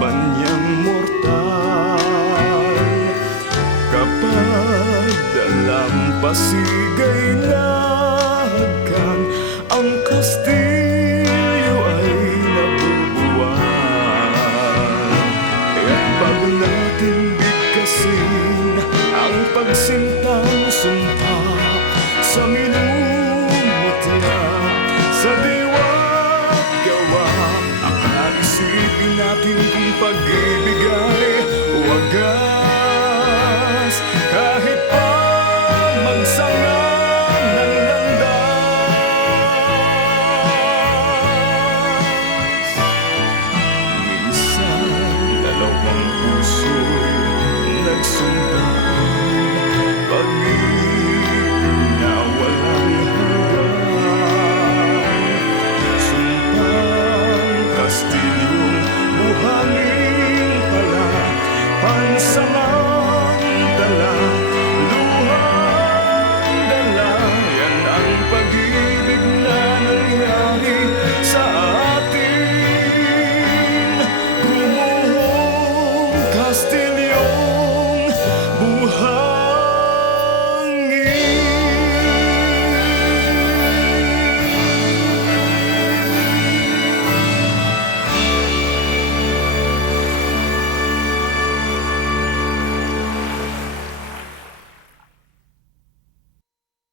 banyang mortal. Kapag dalampasig ay nahagkan, ang kastilyo ay nabubuwan. Kaya't bago natin bigkasin ang pagsintang sumpa sa minumutya, sa diwa't gawa, isipin natin kung pag-ibig ay wagas. Kahit pa magsanga ng landas, minsan dalawang puso'y nagsundan, pag-ibig na walang hanggan. Sumpang kastilyong buhangin pala, pansamantala, luhang dala. Yan ang pag-ibig na nangyari sa atin. Gumuhong kastilyong buhay